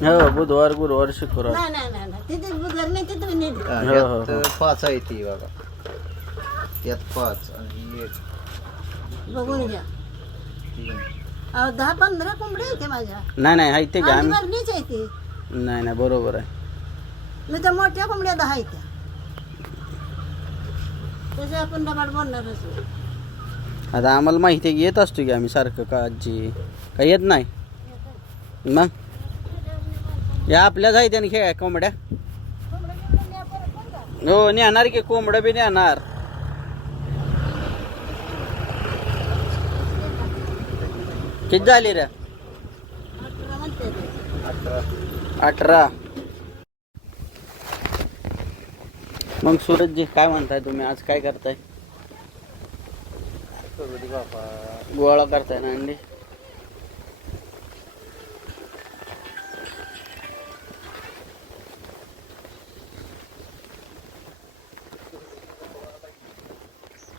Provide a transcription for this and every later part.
हो बुधवार गुरुवार शुक्रवार. तिथे बुधवार नाही तिथे नाही. त्यात 5 आहे ती बघा. त्यात 5 आणि 1 बघून घ्या. 10-15 कोंबडे येते माझ्या. नाही आहे ते घ्या. भरणीच आहे ते. नाही बरोबर आहे. नाही तर मोठ्या कोंबड्या 10 येत्या. तसे आपण डबाड बोलणारच. आता आम्हाला माहिती आहे की येत असतो की आम्ही सारखं का आजी काही येत नाही मग या आपल्याच आहे त्याने खेळ कोंबड्या. हो नेणार की कोंबडं बी नेणार. किती झाली रे? 18. मग सूरजजी काय म्हणताय तुम्ही आज काय करताय? गोळा करताय ना अंडी.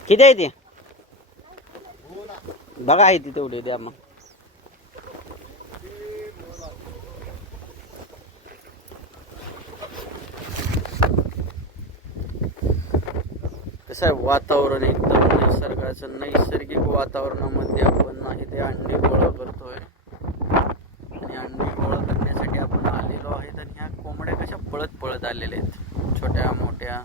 किती आहे ते बघा. आहे ती तेवढी द्या मग. कसं आहे वातावरण एकदम निसर्गाचं नैसर्गिक वातावरणामध्ये आपण आहे ते अंडी गोळा करतोय. आणि अंडी गोळा करण्यासाठी आपण आलेलो आहेत. आणि ह्या कोंबड्या कशा पळत आलेल्या आहेत छोट्या मोठ्या.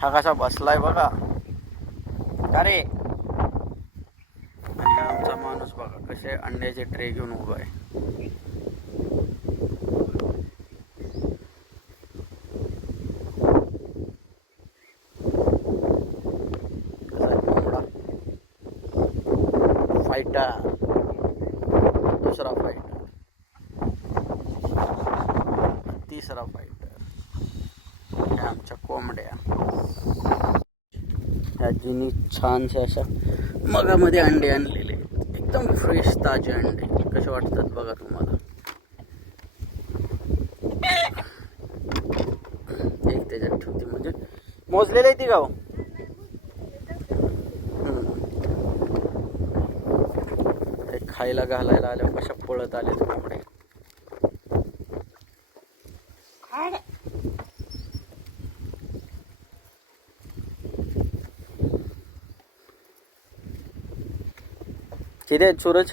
हा कसा बसलाय बघा का रे. आणि आमचा माणूस बघा कसे अंड्याचे ट्रे घेऊन उभा आहे. फायटर दुसरा फायटर तिसरा फायटर. ह्या आमच्या कोंबड्या. आजीनी छानशा अशा मगामध्ये अंडे आणलेले एकदम फ्रेश ताजे अंडे. कसे वाटतात बघा तुम्हाला. एक त्याच्यात ठेवते म्हणजे मोजलेले आहे ती गाव. खायला घालायला आल्या कशा पळत आले कोंबडे. किती आहेत सूरज?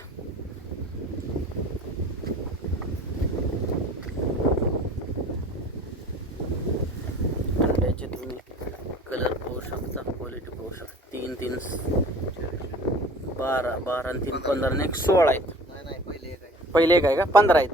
अंड्याचे तुम्ही कलर पाहू शकता, क्वालिटी पाहू शकता. 3 12 आणि 3 15 आणि 1 16 आहेत. नाही पहिले एक आहे. पहिले एक आहे का? 15 आहेत.